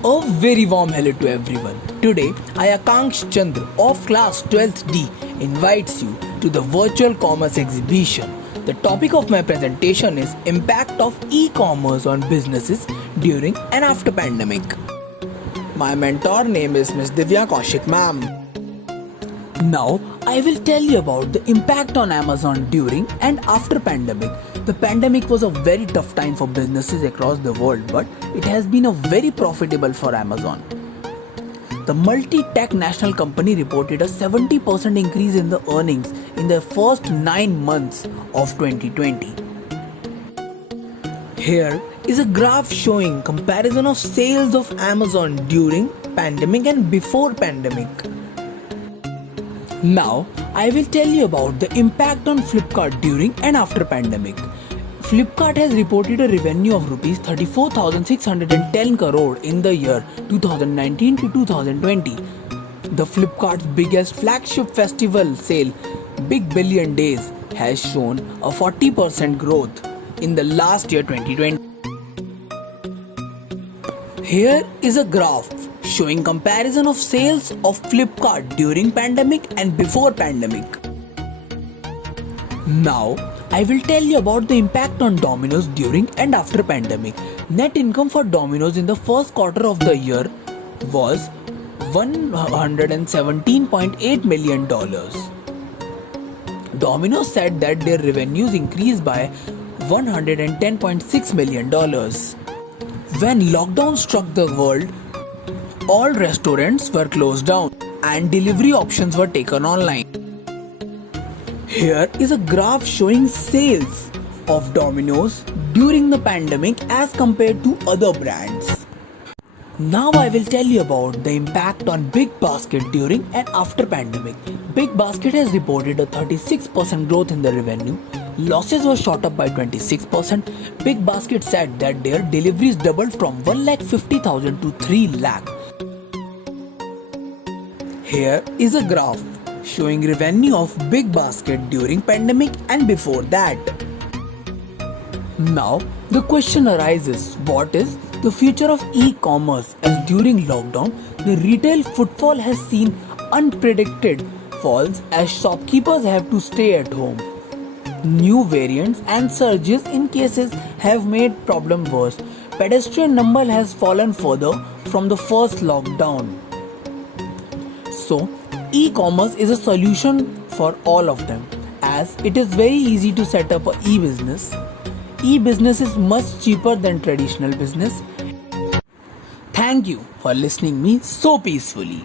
A very warm hello to everyone. Today, I Akansh Chandra of class 12th D invites you to the virtual commerce exhibition. The topic of my presentation is impact of e-commerce on businesses during and after pandemic. My mentor name is Ms. Divya Kaushik ma'am. Now, I will tell you about the impact on Amazon during and after pandemic. The pandemic was a very tough time for businesses across the world, but it has been a very profitable for Amazon. The multi-tech national company reported a 70% increase in the earnings in the first 9 months of 2020. Here is a graph showing comparison of sales of Amazon during pandemic and before pandemic. Now, I will tell you about the impact on Flipkart during and after pandemic. Flipkart has reported a revenue of Rs 34,610 crore in the year 2019 to 2020. The Flipkart's biggest flagship festival sale, Big Billion Days, has shown a 40% growth in the last year 2020. Here is a graph showing comparison of sales of Flipkart during pandemic and before pandemic. Now, I will tell you about the impact on Domino's during and after pandemic. Net income for Domino's in the first quarter of the year was $117.8 million. Domino's said that their revenues increased by $110.6 million. When lockdown struck the world, all restaurants were closed down and delivery options were taken online. Here is a graph showing sales of Domino's during the pandemic as compared to other brands. Now I will tell you about the impact on Big Basket during and after pandemic. Big Basket has reported a 36% growth in the revenue. Losses were shot up by 26%. Big Basket said that their deliveries doubled from 1,50,000 to 3 lakh. Here is a graph showing revenue of Big Basket during pandemic and before that. Now, the question arises, what is the future of e-commerce, as during lockdown, the retail footfall has seen unpredicted falls as shopkeepers have to stay at home. New variants and surges in cases have made problem worse. Pedestrian number has fallen further from the first lockdown. So, e-commerce is a solution for all of them, as it is very easy to set up an e-business. E-business is much cheaper than traditional business. Thank you for listening me so peacefully.